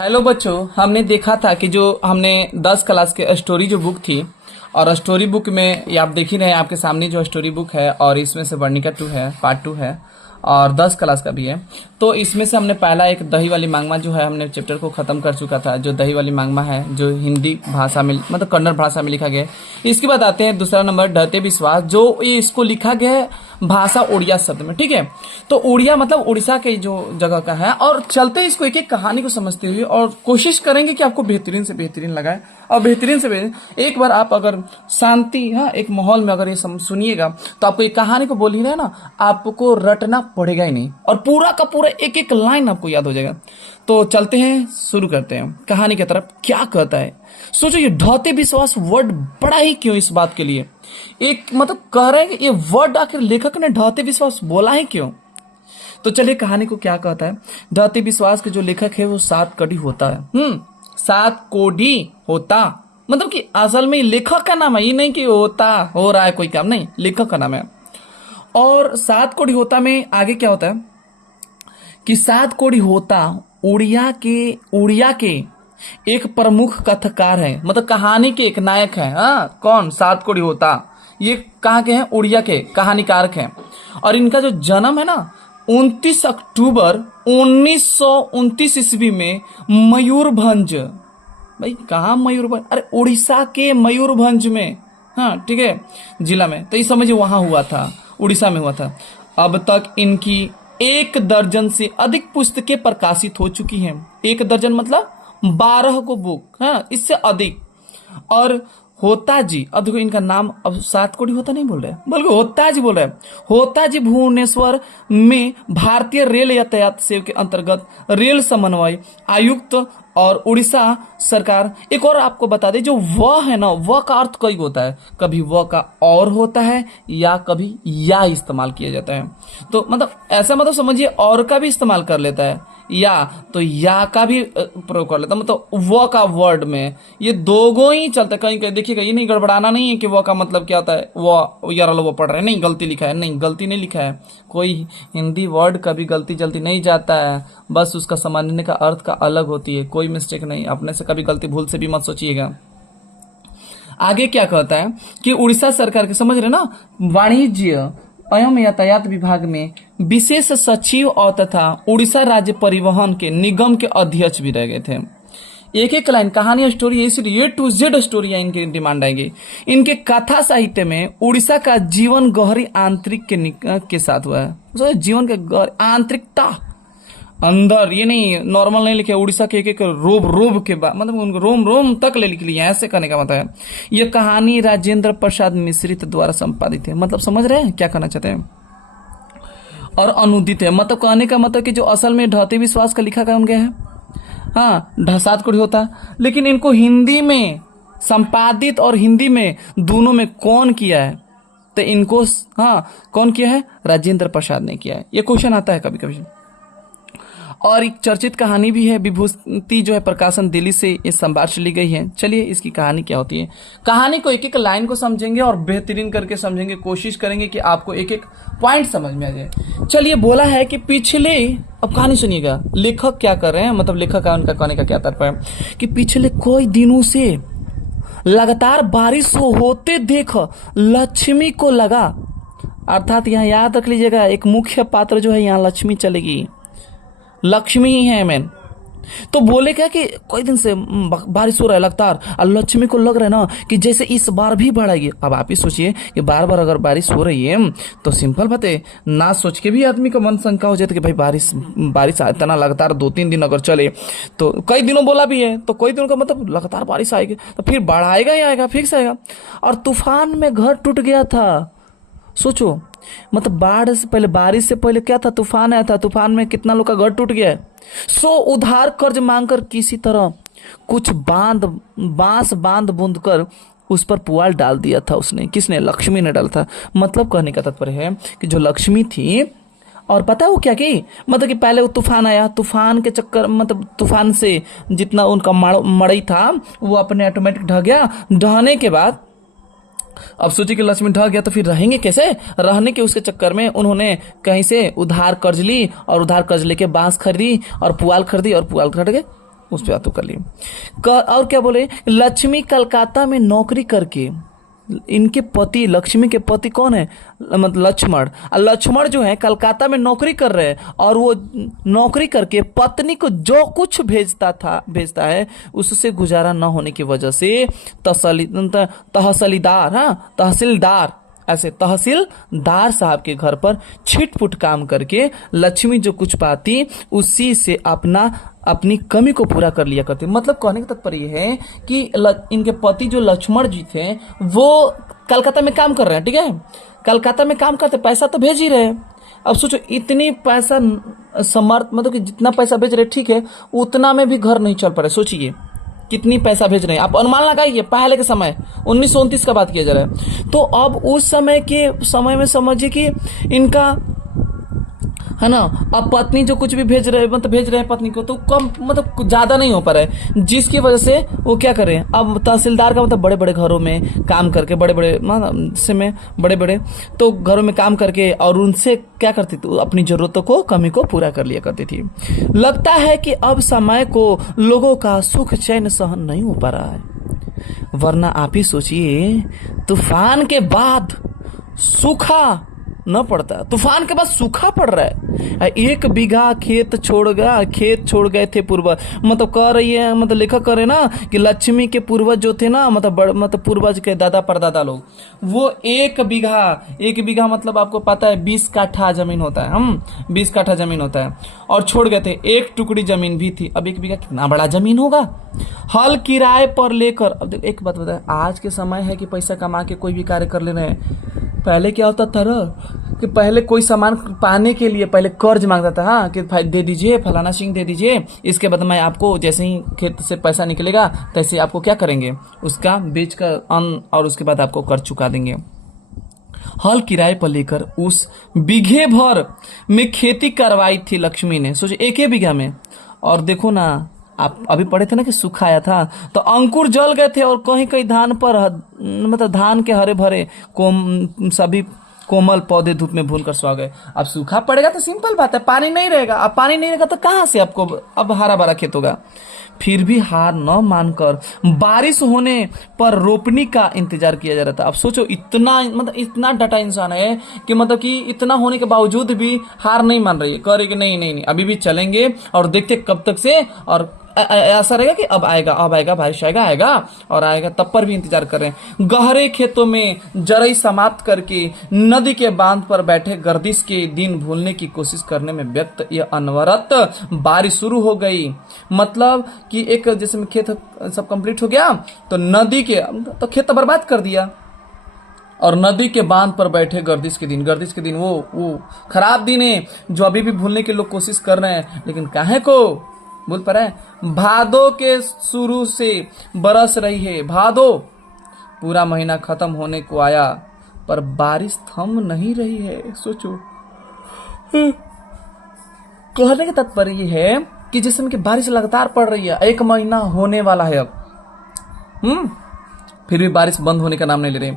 Hello बच्चों, हमने देखा था कि जो हमने 10 क्लास के स्टोरी जो बुक थी, और स्टोरी बुक में ये आप देख ही रहे हैं, आपके सामने जो स्टोरी बुक है और इसमें से वर्णिका 2 है, पार्ट 2 है और 10 क्लास का भी है। तो इसमें से हमने पहला एक दही वाली मांगमा जो है, हमने चैप्टर को ख़त्म कर चुका था। जो दही वाली मांगमा है, जो हिंदी भाषा में मतलब कन्नड़ भाषा में लिखा गया है। इसके बाद आते हैं दूसरा नंबर, ढहते विश्वास, जो ये इसको लिखा गया है भाषा उड़िया शब्द में। ठीक है, तो उड़िया मतलब उड़ीसा के जो जगह का है। और चलते इसको एक एक कहानी को समझते हुए और कोशिश करेंगे कि आपको बेहतरीन से बेहतरीन लगाए। और बेहतरीन से बेहतरीन एक बार आप अगर शांति एक माहौल में अगर ये सुनिएगा तो आपको एक कहानी को बोल ही रहे ना, आपको रटना पड़ेगा ही नहीं और पूरा का पूरा एक एक लाइन आपको याद हो जाएगा। तो चलते हैं, शुरू करते हैं कहानी की तरफ। क्या कहता है, सोचो ये ढहते विश्वास वर्ड बड़ा ही क्यों इस बात के लिए एक मतलब कह रहे हैं कि ये वर्ड आखिर लेखक ने ढहते विश्वास बोला है क्यों। तो चलिए कहानी को क्या कहता है। ढहते विश्वास के जो लेखक है वो 7 कोढ़ी होता है। 7 कोढ़ी होता मतलब कि असल में लेखक का नाम है, ये नहीं कि होता हो रहा है कोई काम, नहीं, लेखक का नाम है। और 7 कोढ़ी होता में आगे क्या होता है कि 7 कोढ़ी होता उड़िया के एक प्रमुख कथाकार है, मतलब कहानी के एक नायक है। कौन? 7 कोढ़ी होता। ये कहाँ के हैं? उड़िया के कहानीकार हैं। और इनका जो जन्म है ना 29 अक्टूबर 1929 ईस्वी में मयूरभंज, भाई कहाँ मयूरभंज? अरे उड़ीसा के मयूरभंज में, ठीक है, जिला में। तो ये समझिए वहां हुआ था, उड़ीसा में हुआ था। अब तक इनकी 1 दर्जन से अधिक पुस्तकें प्रकाशित हो चुकी हैं। 1 दर्जन मतलब 12 को बुक, इससे अधिक। और होता जी, अब देखो इनका नाम, अब 7 कोढ़ी होता नहीं बोल रहे, बल्कि होता जी बोल रहे। होता जी भुवनेश्वर में भारतीय रेल यातायात सेवा के अंतर्गत रेल समन्वय आयुक्त और उड़ीसा सरकार। एक और आपको बता दें, जो वह है ना, वह का अर्थ कई होता है, कभी वह का और होता है या कभी या इस्तेमाल किया जाता है। तो मतलब ऐसा मतलब समझिए, और का भी इस्तेमाल कर लेता है या, तो या का भी प्रयोग कर लेता, मतलब वो का वर्ड में ये दोगो ही चलता है। कहीं कहीं देखिएगा, ये नहीं गड़बड़ाना नहीं है कि वो का मतलब क्या होता है, वो यार वो पढ़ रहे हैं, नहीं गलती लिखा है, नहीं गलती नहीं लिखा है। कोई हिंदी वर्ड कभी गलती जल्दी नहीं जाता है, बस उसका समझने का अर्थ का अलग होती है, कोई मिस्टेक नहीं। अपने से कभी गलती भूल से भी मत सोचिएगा। आगे क्या कहता है कि उड़ीसा सरकार के, समझ रहे ना, वाणिज्य एवं यातायात विभाग में विशेष सचिव और तथा उड़ीसा राज्य परिवहन के निगम के अध्यक्ष भी रह गए थे। एक एक लाइन कहानी स्टोरी इसलिए A to Z स्टोरी इनकी डिमांड आएंगी। इनके कथा साहित्य में उड़ीसा का जीवन गहरी आंतरिक के साथ हुआ है। तो जीवन के गहरी आंतरिकता अंदर, ये नहीं नॉर्मल नहीं लिखे, उड़ीसा के एक एक रोब के बाद मतलब उनको रोम तक ले लिख लिया, ऐसे करने का मतलब है। ये कहानी राजेंद्र प्रसाद मिश्रित द्वारा संपादित है, मतलब समझ रहे हैं क्या कहना चाहते हैं। और अनुदित है, मतलब कहने का मतलब कि जो असल में ढहते विश्वास का लिखा गया है, 7 कोढ़ी होता, लेकिन इनको हिंदी में संपादित और हिंदी में दोनों में कौन किया है, तो इनको कौन किया है? राजेंद्र प्रसाद ने किया है। ये क्वेश्चन आता है कभी कभी। और एक चर्चित कहानी भी है, विभूति जो है प्रकाशन दिल्ली से इस संभार से ली गई है। चलिए इसकी कहानी क्या होती है। कहानी को एक एक लाइन को समझेंगे और बेहतरीन करके समझेंगे, कोशिश करेंगे कि आपको एक एक पॉइंट समझ में आ जाए। चलिए, बोला है कि पिछले, अब कहानी सुनिएगा, लेखक क्या कर रहे हैं, मतलब लेखक का उनका कहने का क्या तात्पर्य कि पिछले कई दिनों से लगातार बारिश होते देख लक्ष्मी को लगा, अर्थात यहाँ याद रख लीजिएगा, एक मुख्य पात्र जो है यहाँ लक्ष्मी चलेगी, लक्ष्मी ही है मैन। तो बोले क्या कि कई दिन से बारिश हो रहा है लगातार, और लक्ष्मी को लग रहा है ना कि जैसे इस बार भी बढ़ेगी। अब आप ही सोचिए कि बार बार अगर बारिश हो रही है तो सिंपल बात है, ना सोच के भी आदमी का मन शंका हो जाता है कि भाई बारिश इतना लगातार 2-3 दिन अगर चले, तो कई दिनों बोला भी है, तो कई दिनों का मतलब लगातार बारिश आएगी तो फिर बाढ़ आएगा ही आएगा, फिक्स आएगा। और तूफान में घर टूट गया था, सोचो, मतलब बाढ़ से पहले, बारिश से पहले क्या था, तूफान आया था, तूफान में कितना लोग का घर टूट गया है। उधार कर्ज मांगकर किसी तरह कुछ बांस बांध बूंद कर उस पर पुआल डाल दिया था उसने। किसने? लक्ष्मी ने डाला था। मतलब कहने का तात्पर्य है कि जो लक्ष्मी थी, और पता है वो क्या की, मतलब कि पहले वो तूफान आया, तूफान के चक्कर, मतलब तूफान से जितना उनका मड़ई था वो अपने ऑटोमेटिक ढह गया। ढहने के बाद अब सोचिए कि लक्ष्मी ढह गया तो फिर रहेंगे कैसे, रहने के उसके चक्कर में उन्होंने कहीं से उधार कर्ज ली, और उधार कर्ज लेके बांस खरीदी और पुआल खरीदी, और पुआल खरीद के उस पर बात तो कर लिए। और क्या बोले, लक्ष्मी कलकत्ता में नौकरी करके, इनके पति लक्ष्मी के पति कौन है, मतलब लक्ष्मण, और लक्ष्मण जो है कलकत्ता में नौकरी कर रहे हैं, और वो नौकरी करके पत्नी को जो कुछ भेजता है उससे गुजारा न होने की वजह से तहसीलदार साहब के घर पर छिटपुट काम करके लक्ष्मी जो कुछ पाती उसी से अपनी कमी को पूरा कर लिया करते। मतलब कहने का तात्पर्य है कि इनके पति जो लक्ष्मण जी थे वो कलकत्ता में काम कर रहे हैं, ठीक है, कलकत्ता में काम करते, पैसा तो भेज ही रहे हैं। अब सोचो इतनी पैसा मतलब कि जितना पैसा भेज रहे ठीक है, उतना में भी घर नहीं चल पा रहे। सोचिए कितनी पैसा भेज रहे हैं, आप अनुमान लगाइए। पहले के समय 1929 का बात किया जा रहा है, तो अब उस समय में समझिए कि इनका है ना, अब पत्नी जो कुछ भी भेज रहे हैं पत्नी को, तो कम मतलब ज्यादा नहीं हो पा रहा है, जिसकी वजह से वो क्या करें, अब तहसीलदार का मतलब बड़े बड़े घरों में काम करके, बड़े बड़े तो घरों में काम करके, और उनसे क्या करती थी, अपनी जरूरतों को, कमी को पूरा कर लिया करती थी। लगता है कि अब समय को लोगों का सुख चैन सहन नहीं हो पा रहा है, वरना आप ही सोचिए, तूफान के बाद सूखा न पड़ता, तूफान के बाद सूखा पड़ रहा है। 1 बीघा खेत छोड़ गए थे पूर्वज, मतलब कह रही है, मतलब लेखक कह रहे ना कि लक्ष्मी के पूर्वज जो थे ना, मतलब पूर्वज के दादा परदादा लोग, वो 1 बीघा मतलब आपको पता है 20 काठा जमीन होता है, 20 काठा जमीन होता है, और छोड़ गए थे। 1 टुकड़ी जमीन भी थी। अब 1 बीघा कितना बड़ा जमीन होगा। हल किराए पर लेकर, अब देखो एक बात बताए, आज के समय है कि पैसा कमा के कोई भी कार्य कर ले रहे हैं। पहले क्या होता था कि पहले कोई सामान पाने के लिए पहले कर्ज मांगता था, हाँ, कि भाई दे दीजिए, फलाना सिंह दे दीजिए, इसके बाद मैं आपको जैसे ही खेत से पैसा निकलेगा तैसे आपको क्या करेंगे, उसका बेच कर अन्न, और उसके बाद आपको कर्ज चुका देंगे। हल किराए पर लेकर उस बीघे भर में खेती करवाई थी लक्ष्मी ने। सोचो 1 बीघा में, और देखो ना, आप अभी पढ़े थे ना कि सूखा आया था, तो अंकुर जल गए थे, और कहीं कहीं धान पर, मतलब धान के हरे भरे सभी कोमल पौधे धूप में भून कर सो गए। अब सूखा पड़ेगा तो सिंपल बात है, पानी नहीं रहेगा। अब पानी नहीं रहेगा तो कहां से आपको अब हरा भरा खेत होगा। फिर भी हार न मानकर बारिश होने पर रोपनी का इंतजार किया जा रहा था। अब सोचो इतना डाटा इंसान है कि मतलब कि इतना होने के बावजूद भी हार नहीं मान रही है, कह रही कि नहीं अभी भी चलेंगे, और देखते कब तक से, और ऐसा रहेगा कि अब आएगा बारिश आएगा और आएगा, तब पर भी इंतजार कर रहे हैं। गहरे खेतों में जरई समाप्त करके नदी के बांध पर बैठे गर्दिश के दिन भूलने की कोशिश करने में व्यक्त यह अनवरत बारिश शुरू हो गई। मतलब कि एक जैसे में खेत सब कंप्लीट हो गया, तो नदी के तो खेत तो बर्बाद कर दिया, और नदी के बांध पर बैठे गर्दिश के दिन वो खराब दिन है जो अभी भी भूलने की लोग कोशिश कर रहे हैं, लेकिन काहे को भूल पा रहे हैं। भादो के शुरू से बरस रही है, भादो पूरा महीना खत्म होने को आया, पर बारिश थम नहीं रही है। सोचो, कहने का तात्पर्य है कि जिस समय की बारिश लगातार पड़ रही है, 1 महीना होने वाला है अब, फिर भी बारिश बंद होने का नाम नहीं ले रही।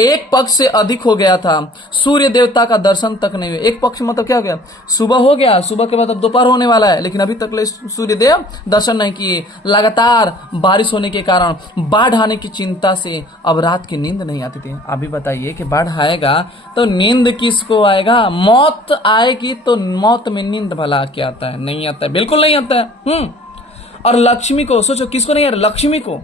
एक पक्ष से अधिक हो गया था, सूर्य देवता का दर्शन तक नहीं हुआ। एक पक्ष मतलब क्या हो गया, सुबह हो गया, सुबह के बाद अब दोपहर होने वाला है, लेकिन अभी तक सूर्य देव दर्शन नहीं किए। लगातार बारिश होने के कारण बाढ़ आने की चिंता से अब रात की नींद नहीं आती थी। अभी बताइए कि बाढ़ आएगा तो नींद किसको आएगा, मौत आएगी तो मौत में नींद भला क्या आता है, नहीं आता है, बिल्कुल नहीं आता है। और लक्ष्मी को सोचो, किसको नहीं आ रहा, लक्ष्मी को।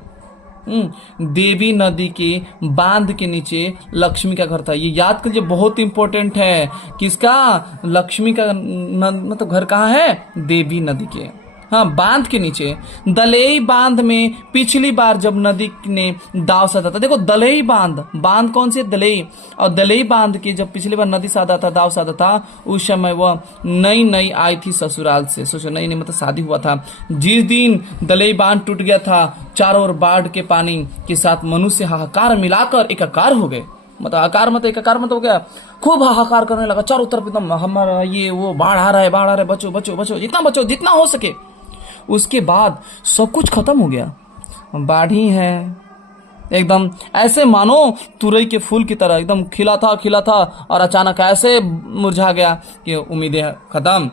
देवी नदी के बांध के नीचे लक्ष्मी का घर था, ये याद कीजिए, बहुत इंपॉर्टेंट है। किसका, लक्ष्मी का मतलब घर कहाँ है, देवी नदी के, हाँ, बांध के नीचे। दलेई बांध में पिछली बार जब नदी ने दाव साधा था, देखो दलेई बांध कौन सी है, दलेई, और दलेई बांध की जब पिछली बार नदी साधा था, दाव साधा था, उस समय वह नई आई थी ससुराल से। सोचो, नई मतलब शादी हुआ था। जिस दिन दलेई बांध टूट गया था, चारों ओर बाढ़ के पानी के साथ मनुष्य हाहाकार मिलाकर एकाकार हो गए। मतलब आकार मतलब एकाकार मतलब क्या, खूब हाहाकार करने लगा चारों तरफ, एकदम हमारा ये वो बाढ़ आ रहा है, बचो, जितना हो सके। उसके बाद सब कुछ खत्म हो गया, बाढ़ ही है एकदम, ऐसे मानो तुरई के फूल की तरह एकदम खिला था और अचानक ऐसे मुरझा गया कि उम्मीदें खत्म।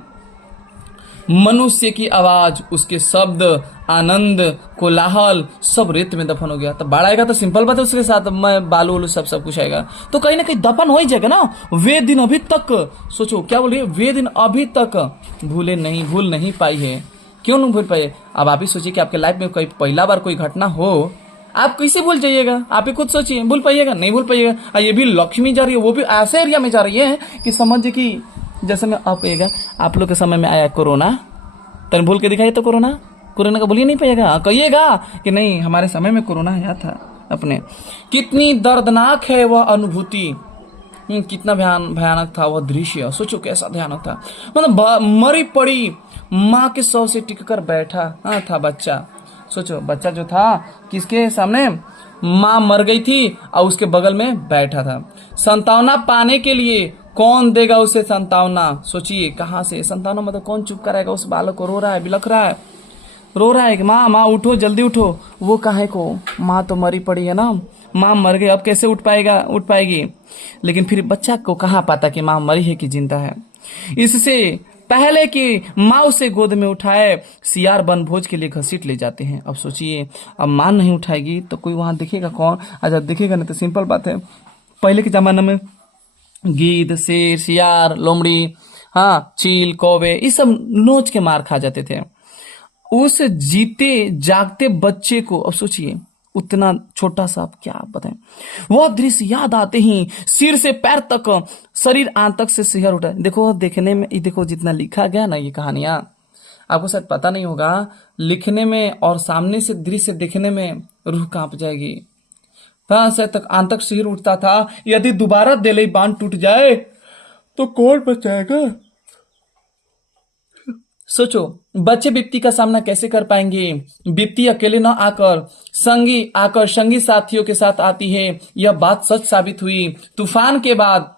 मनुष्य की आवाज, उसके शब्द, आनंद, कोलाहल सब रेत में दफन हो गया। तो बाढ़ आएगा तो सिंपल बात है, उसके साथ मैं बालू वालू सब कुछ आएगा, तो कहीं ना कहीं दफन हो ही जाएगा ना। वे दिन अभी तक, सोचो क्या बोल रही है, वे दिन अभी तक भूल नहीं पाई है। क्यों नहीं भूल पाए? अब आप ही सोचिए कि आपके लाइफ में कोई पहला बार कोई घटना हो, आप कैसे भूल जाइएगा? आप ही खुद सोचिए, भूल पाइएगा? नहीं भूल पाइएगा। ये भी लक्ष्मी जा रही है, वो भी ऐसे एरिया में जा रही है कि समझिए कि जैसे में आप लोग के समय में आया कोरोना, तन भूल के दिखाइए तो कोरोना का भूलिए नहीं पाइएगा। कहिएगा कि नहीं हमारे समय में कोरोना आया था अपने। कितनी दर्दनाक है वह अनुभूति, कितना भयानक था वह दृश्य। सोचो कैसा भयानक था, मतलब मरी पड़ी माँ के शव से टिक कर बैठा था बच्चा। सोचो बच्चा जो था किसके सामने, माँ मर गई थी और उसके बगल में बैठा था। संतावना पाने के लिए कौन देगा उसे संतावना? सोचिए कहाँ से संतावना, मतलब कौन चुप कराएगा उस बालक को? रो रहा है, बिलख रहा है, रो रहा है कि माँ माँ उठो, जल्दी उठो। वो काहे को, माँ तो मरी पड़ी है ना, माँ मर गई, अब कैसे उठ पाएगी। लेकिन फिर बच्चा को कहाँ पता कि माँ मरी है कि जिंदा है। इससे पहले कि माँ उसे गोद में उठाए, सियार बनभोज के लिए घसीट ले जाते हैं। अब सोचिए, अब माँ नहीं उठाएगी तो कोई वहां दिखेगा कौन? अच्छा दिखेगा नहीं तो सिंपल बात है, पहले के जमाने में गीद, शेर, सियार, लोमड़ी, चील, कौवे, ये सब नोच के मार खा जाते थे। उस जीते जागते बच्चे को, अब सोचिए उतना छोटा सा, आप क्या बताएं, वह दृश्य याद आते ही सिर से पैर तक, शरीर आंत तक से सिहर उठा। देखो देखने में, देखो जितना लिखा गया ना ये कहानियां, आपको शायद पता नहीं होगा, लिखने में और सामने से दृश्य देखने में रूह कांप जाएगी। से तक आंत तक सिर उठता था। यदि दोबारा दिल्ली बांध टूट जाए तो कौन बचाएगा? सोचो बच्चे विपत्ति का सामना कैसे कर पाएंगे? विपत्ति अकेले न आकर संगी साथियों के साथ आती है। यह बात सच साबित हुई। तूफान के बाद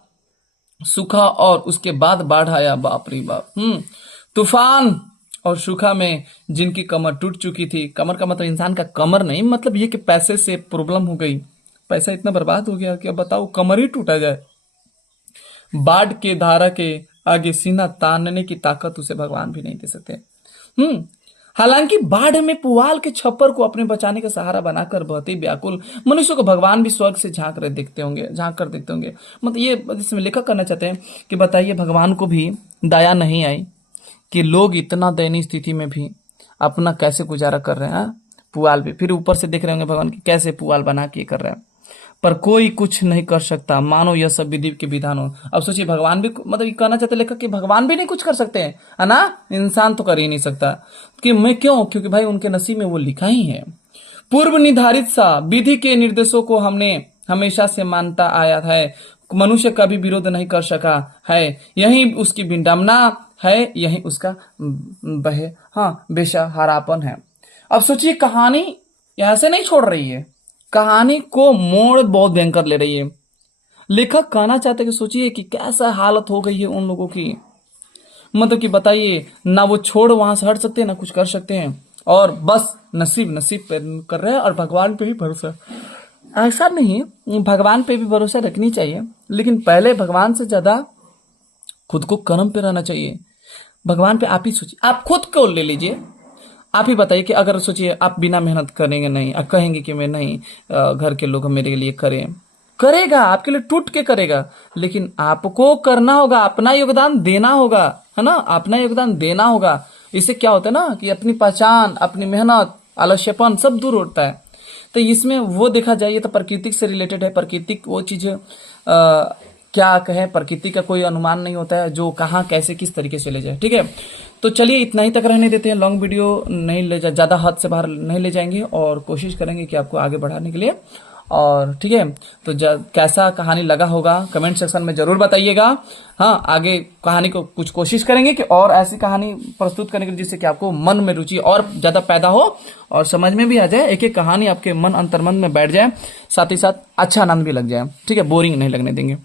सूखा और उसके बाद बाढ़ आया। बाप रे बाप। तूफान और सूखा में जिनकी कमर टूट चुकी थी, कमर का मतलब इंसान का कमर नहीं, मतलब ये कि पैसे से प्रॉब्लम हो गई, पैसा इतना बर्बाद हो गया कि अब बताओ कमर ही टूटा जाए। बाढ़ के धारा के आगे सीना तानने की ताकत उसे भगवान भी नहीं दे सकते। हालांकि बाढ़ में पुआल के छप्पर को अपने बचाने का सहारा बनाकर बहती व्याकुल मनुष्य को भगवान भी स्वर्ग से झांक कर देखते होंगे। मतलब ये इसमें लेखक करना चाहते हैं कि बताइए भगवान को भी दया नहीं आई कि लोग इतना दयनीय स्थिति में भी अपना कैसे गुजारा कर रहे हैं। पुआल भी फिर ऊपर से देख रहे होंगे भगवान की कैसे पुआल बना के कर रहे हैं, पर कोई कुछ नहीं कर सकता, मानो यह सब विधि के विधान हो। अब सोचिए भगवान भी, मतलब ये कहना चाहते लेखक कि भगवान भी नहीं कुछ कर सकते हैं, है ना? इंसान तो कर ही नहीं सकता। कि मैं क्यों? क्योंकि भाई उनके नसीब में वो लिखा ही है। पूर्व निर्धारित सा विधि के निर्देशों को हमने हमेशा से मानता आया है। मनुष्य कभी विरोध नहीं कर सका है। यही उसकी विडंबना है, यही उसका बेसहारापन है। अब सोचिए कहानी यहां से नहीं छोड़ रही है, कहानी को मोड़ बहुत भयंकर ले रही है। लेखक कहना चाहते कि सोचिए कि कैसा हालत हो गई है उन लोगों की, मतलब कि बताइए ना वो छोड़ वहां से हट सकते हैं ना कुछ कर सकते हैं, और बस नसीब पे कर रहे हैं और भगवान पे ही भरोसा। ऐसा नहीं, भगवान पे भी भरोसा रखनी चाहिए, लेकिन पहले भगवान से ज्यादा खुद को कर्म पे रहना चाहिए। भगवान पे आप ही सोचिए, आप खुद को ले लीजिए, आप ही बताइए कि अगर सोचिए आप बिना मेहनत करेंगे नहीं, आप कहेंगे कि मैं नहीं, घर के लोग मेरे लिए करेगा, आपके लिए टूट के करेगा, लेकिन आपको करना होगा, अपना योगदान देना होगा, है ना? अपना योगदान देना होगा। इससे क्या होता है ना कि अपनी पहचान, अपनी मेहनत, आलस्यपन सब दूर होता है। तो इसमें वो देखा जाए तो प्रकृति से रिलेटेड है। प्रकृति वो चीज क्या कहे, प्रकृति का कोई अनुमान नहीं होता है जो कहाँ कैसे किस तरीके से ले जाए। ठीक है, तो चलिए इतना ही तक रहने देते हैं। लॉन्ग वीडियो नहीं ले ज्यादा हद से बाहर नहीं ले जाएंगे और कोशिश करेंगे कि आपको आगे बढ़ाने के लिए। और ठीक है, तो कैसा कहानी लगा होगा कमेंट सेक्शन में जरूर बताइएगा। आगे कहानी को कुछ कोशिश करेंगे कि और ऐसी कहानी प्रस्तुत करने के लिए जिससे कि आपको मन में रुचि और ज्यादा पैदा हो और समझ में भी आ जाए, एक एक कहानी आपके मन अंतर्मन में बैठ जाए, साथ ही साथ अच्छा आनंद भी लग जाए। ठीक है, बोरिंग नहीं लगने देंगे।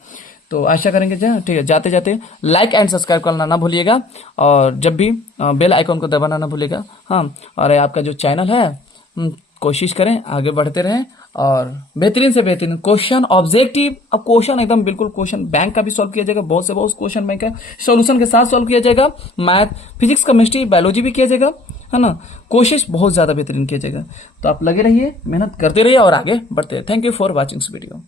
तो आशा करेंगे ठीक है, जाते जाते लाइक एंड सब्सक्राइब करना ना भूलिएगा, और जब भी बेल आइकॉन को दबाना ना भूलिएगा। और आपका जो चैनल है कोशिश करें, आगे बढ़ते रहें और बेहतरीन से बेहतरीन क्वेश्चन ऑब्जेक्टिव, अब क्वेश्चन एकदम बिल्कुल क्वेश्चन बैंक का भी सॉल्व किया जाएगा, बहुत से बहुत क्वेश्चन बैंक का सॉल्यूशन के साथ सॉल्व किया जाएगा, मैथ फिजिक्स केमिस्ट्री बायोलॉजी भी किया जाएगा, है ना। कोशिश बहुत ज़्यादा बेहतरीन किया जाएगा। तो आप लगे रहिए, मेहनत करते रहिए और आगे बढ़ते रहिए। Thank you for watching this video.